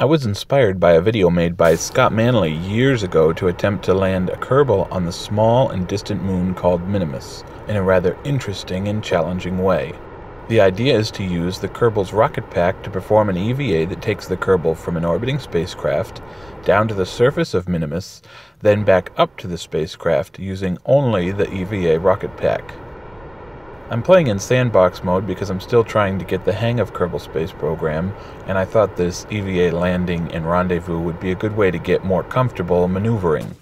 I was inspired by a video made by Scott Manley years ago to attempt to land a Kerbal on the small and distant moon called Minimus in a rather interesting and challenging way. The idea is to use the Kerbal's rocket pack to perform an EVA that takes the Kerbal from an orbiting spacecraft down to the surface of Minimus, then back up to the spacecraft using only the EVA rocket pack. I'm playing in sandbox mode because I'm still trying to get the hang of Kerbal Space Program, and I thought this EVA landing and rendezvous would be a good way to get more comfortable maneuvering.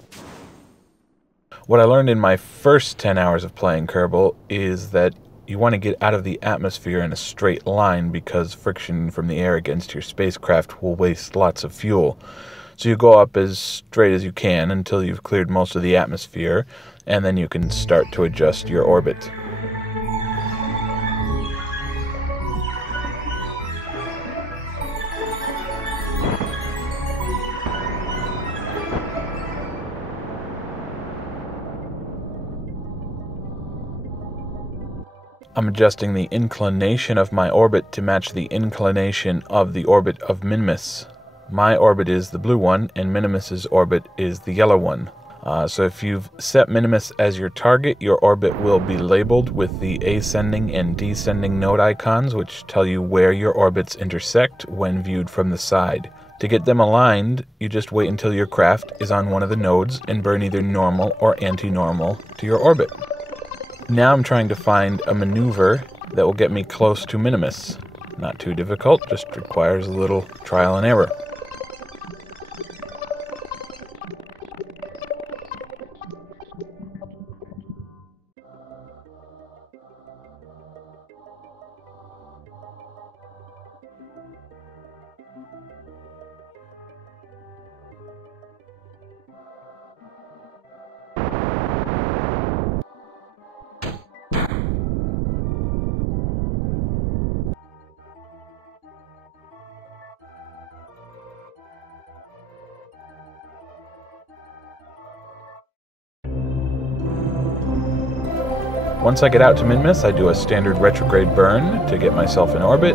What I learned in my first 10 hours of playing Kerbal is that you want to get out of the atmosphere in a straight line because friction from the air against your spacecraft will waste lots of fuel. So you go up as straight as you can until you've cleared most of the atmosphere, and then you can start to adjust your orbit. I'm adjusting the inclination of my orbit to match the inclination of the orbit of Minimus. My orbit is the blue one, and Minimus's orbit is the yellow one. So if you've set Minimus as your target, your orbit will be labeled with the ascending and descending node icons, which tell you where your orbits intersect when viewed from the side. To get them aligned, you just wait until your craft is on one of the nodes and burn either normal or anti-normal to your orbit. Now I'm trying to find a maneuver that will get me close to Minimus. Not too difficult, just requires a little trial and error. Once I get out to Minimus, I do a standard retrograde burn to get myself in orbit.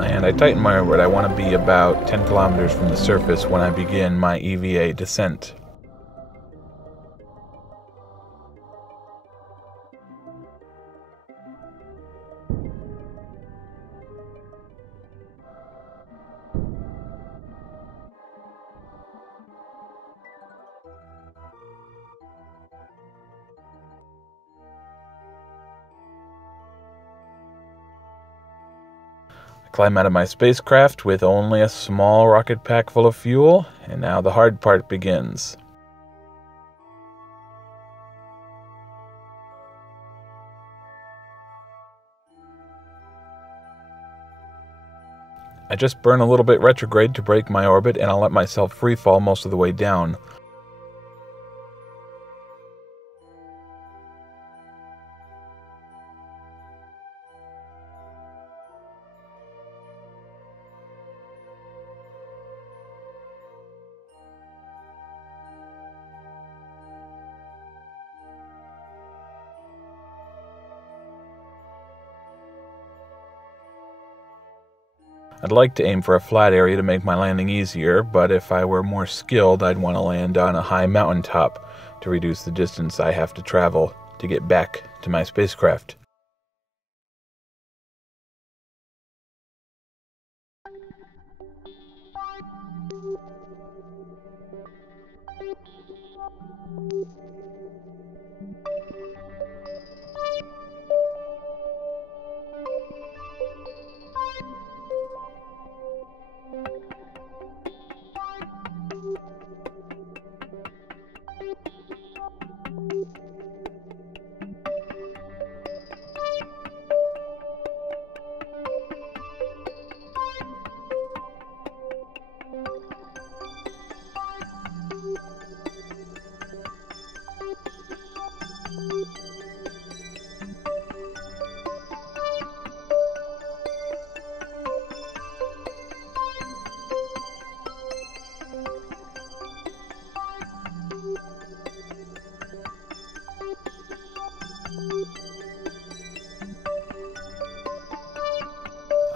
And I tighten my orbit. I want to be about 10 kilometers from the surface when I begin my EVA descent. Climb out of my spacecraft with only a small rocket pack full of fuel, and now the hard part begins. I just burn a little bit retrograde to break my orbit, and I'll let myself free fall most of the way down. I'd like to aim for a flat area to make my landing easier, but if I were more skilled, I'd want to land on a high mountaintop to reduce the distance I have to travel to get back to my spacecraft.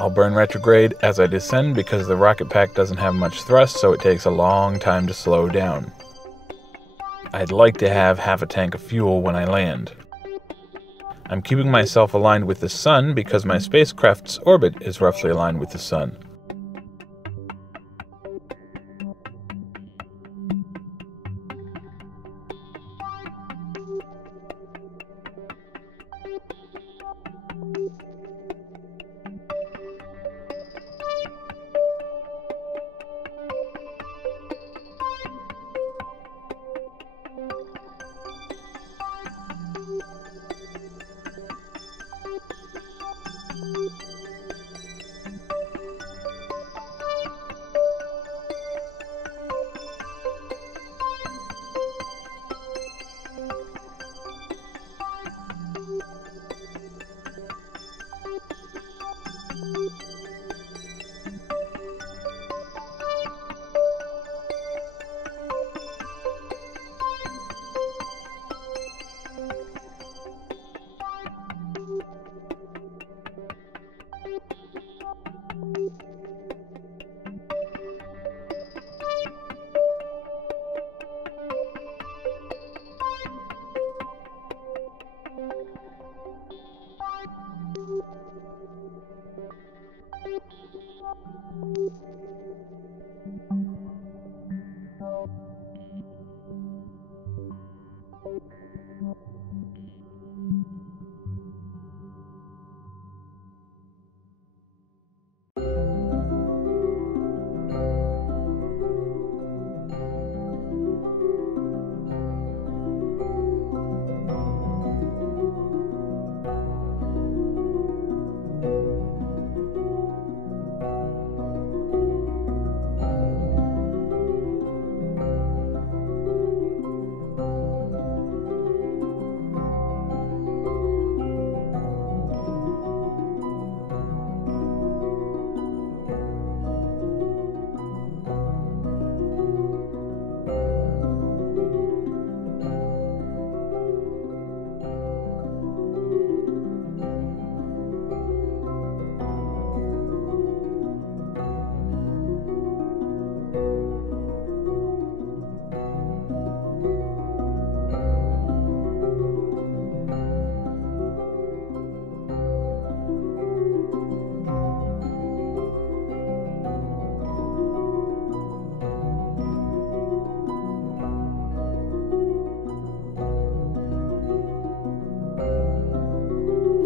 I'll burn retrograde as I descend because the rocket pack doesn't have much thrust, so it takes a long time to slow down. I'd like to have half a tank of fuel when I land. I'm keeping myself aligned with the sun because my spacecraft's orbit is roughly aligned with the sun.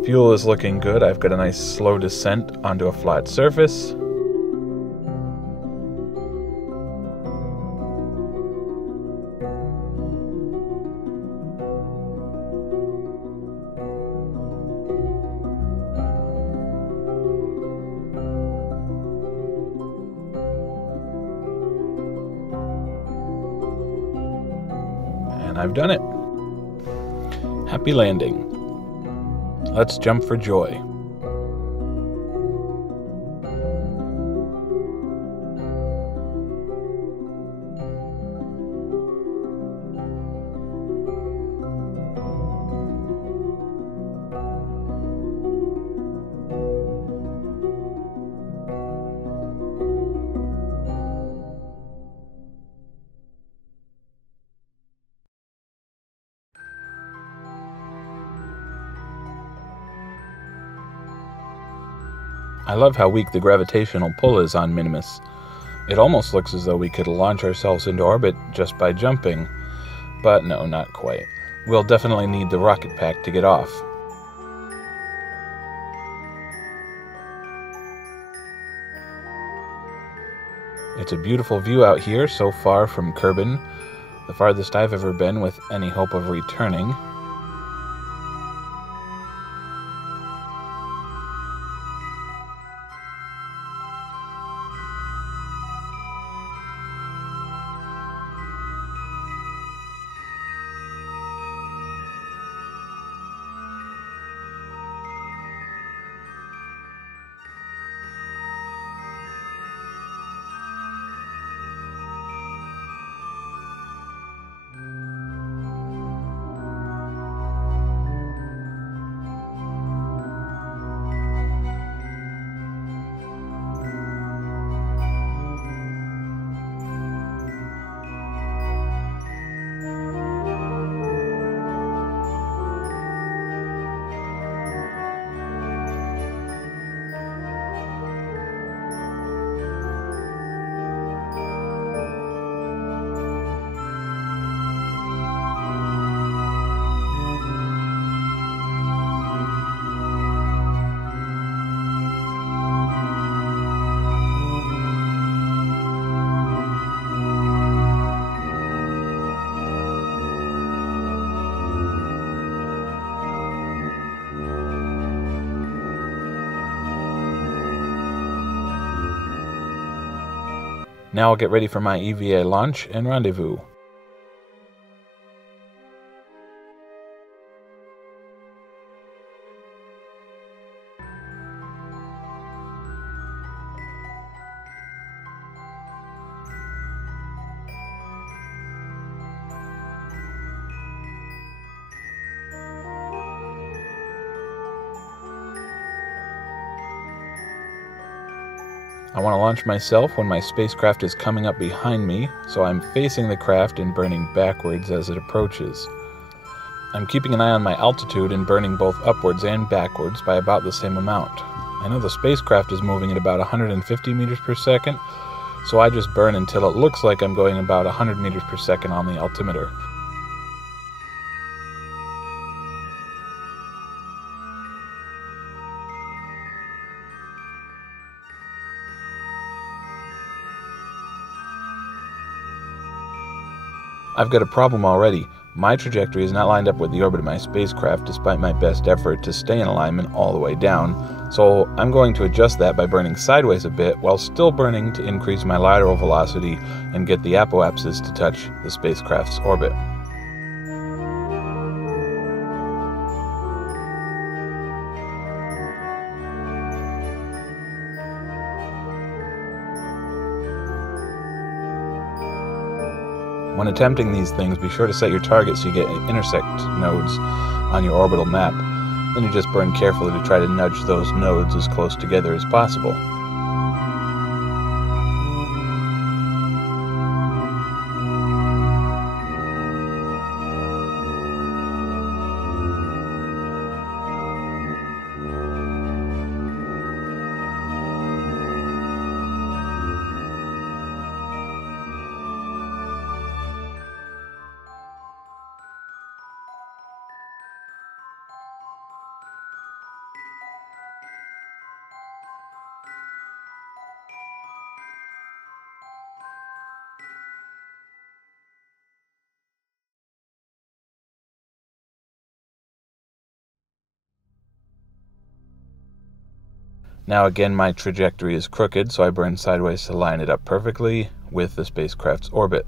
Fuel is looking good. I've got a nice slow descent onto a flat surface. And I've done it. Happy landing. Let's jump for joy. I love how weak the gravitational pull is on Minimus. It almost looks as though we could launch ourselves into orbit just by jumping, but no, not quite. We'll definitely need the rocket pack to get off. It's a beautiful view out here so far from Kerbin, the farthest I've ever been with any hope of returning. Now I'll get ready for my EVA launch and rendezvous. I want to launch myself when my spacecraft is coming up behind me, so I'm facing the craft and burning backwards as it approaches. I'm keeping an eye on my altitude and burning both upwards and backwards by about the same amount. I know the spacecraft is moving at about 150 meters per second, so I just burn until it looks like I'm going about 100 meters per second on the altimeter. I've got a problem already. My trajectory is not lined up with the orbit of my spacecraft despite my best effort to stay in alignment all the way down, so I'm going to adjust that by burning sideways a bit while still burning to increase my lateral velocity and get the apoapsis to touch the spacecraft's orbit. When attempting these things, be sure to set your target so you get intersect nodes on your orbital map. Then you just burn carefully to try to nudge those nodes as close together as possible. Now again, my trajectory is crooked, so I burn sideways to line it up perfectly with the spacecraft's orbit.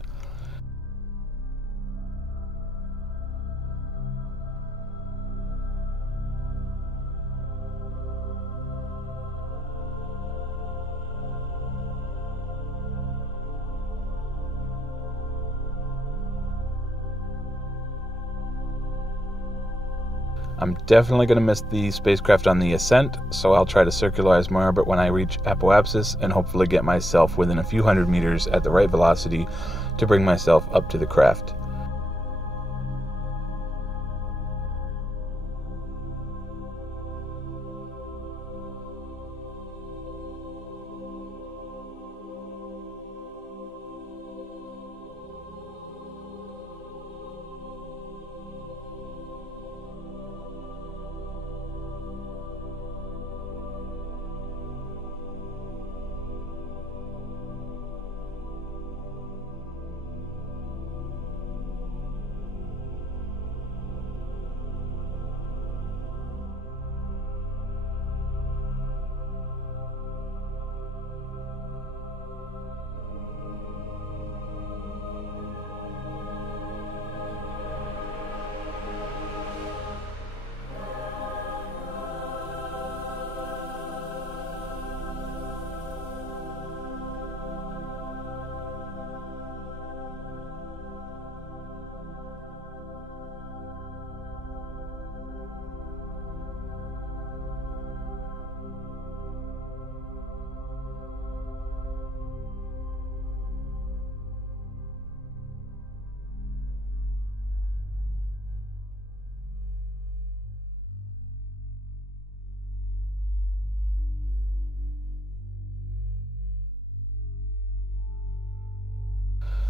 I'm definitely going to miss the spacecraft on the ascent, so I'll try to circularize my orbit when I reach apoapsis and hopefully get myself within a few hundred meters at the right velocity to bring myself up to the craft.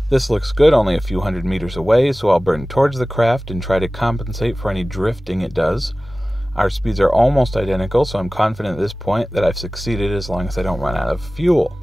This looks good, only a few hundred meters away, so I'll burn towards the craft and try to compensate for any drifting it does. Our speeds are almost identical, so I'm confident at this point that I've succeeded as long as I don't run out of fuel.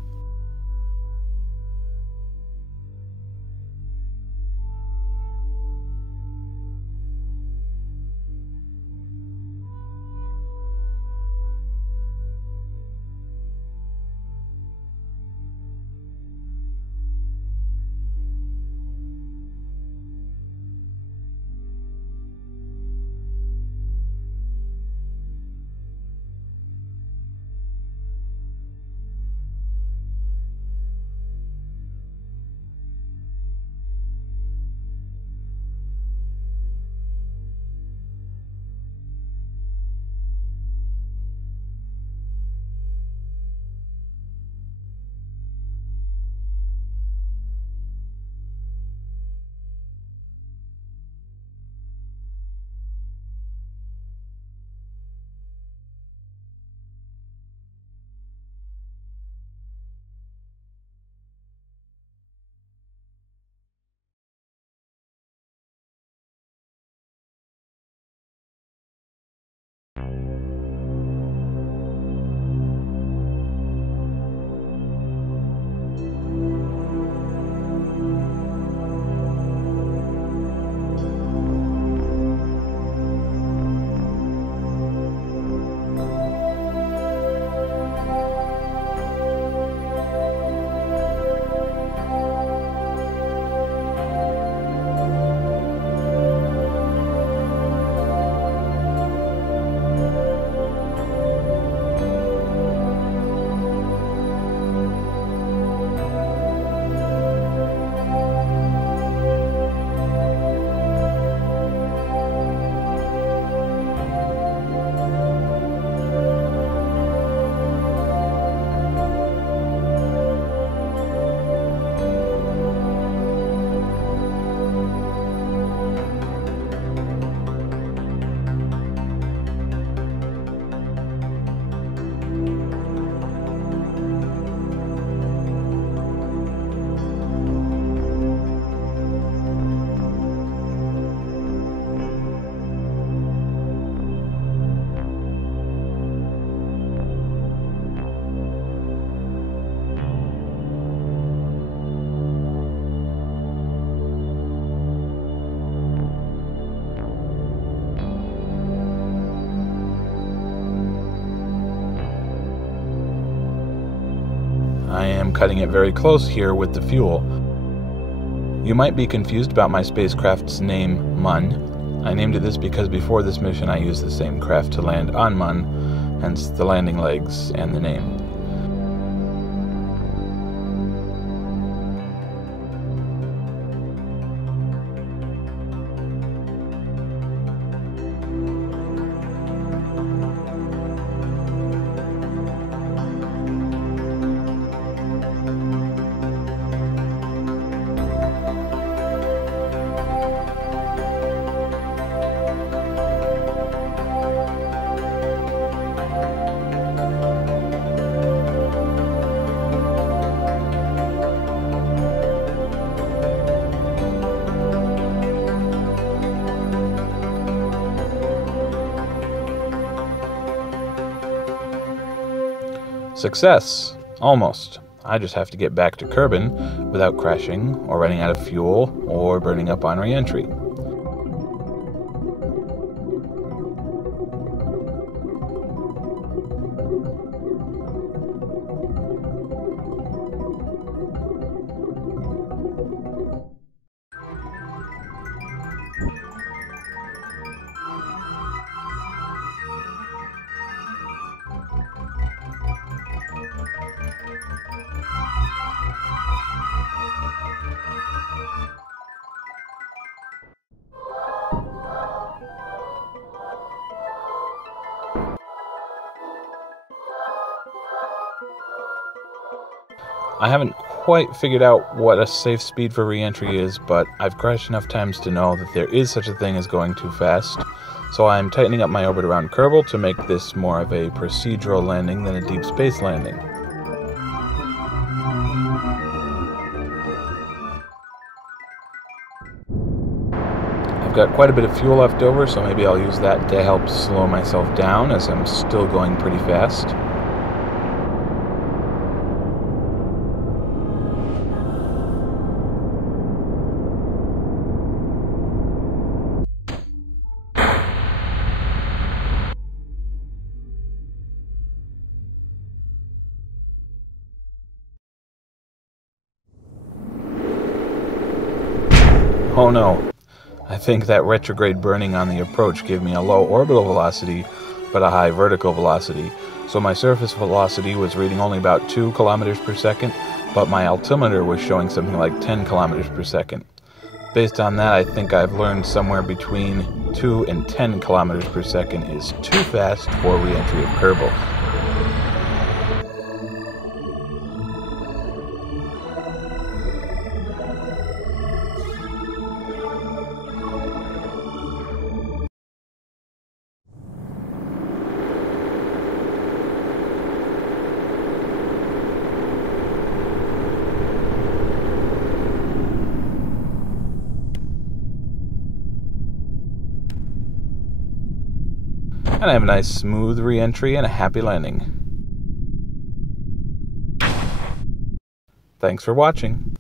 I'm cutting it very close here with the fuel. You might be confused about my spacecraft's name, Mun. I named it this because before this mission I used the same craft to land on Mun, hence the landing legs and the name. Success! Almost. I just have to get back to Kerbin without crashing, or running out of fuel, or burning up on re-entry. I haven't quite figured out what a safe speed for re-entry is, but I've crashed enough times to know that there is such a thing as going too fast, so I'm tightening up my orbit around Kerbal to make this more of a procedural landing than a deep space landing. I've got quite a bit of fuel left over, so maybe I'll use that to help slow myself down as I'm still going pretty fast. Oh no, I think that retrograde burning on the approach gave me a low orbital velocity, but a high vertical velocity. So my surface velocity was reading only about 2 kilometers per second, but my altimeter was showing something like 10 kilometers per second. Based on that, I think I've learned somewhere between 2 and 10 kilometers per second is too fast for re-entry of Kerbal. And I have a nice smooth re-entry and a happy landing. Thanks for watching.